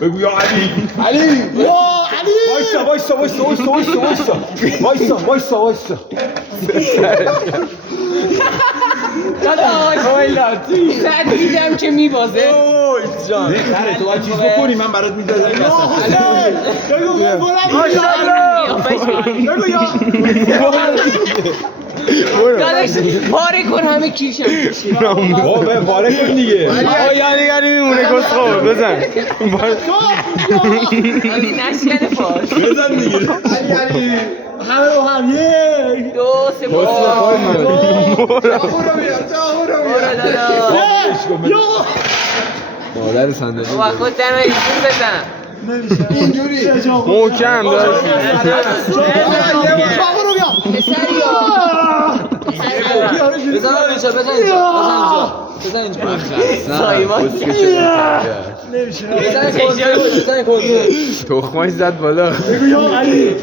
بگو یا علی علی یا علی وایسا داداش بعد دیدم که میبازه نه تو باید چیز بکنی من برات میدادم داداش پاره کن همه کیشم بابا پاره کن دیگه یعنی میمونه کسخور بزن نشکنه پاش بزن دیگه همه رو هم یک 2 3 4 مادر صندلی و خود دم ایشون بزن اینجوری محکم داشت بزن اینجا تخماش زد بالا بگو یا علی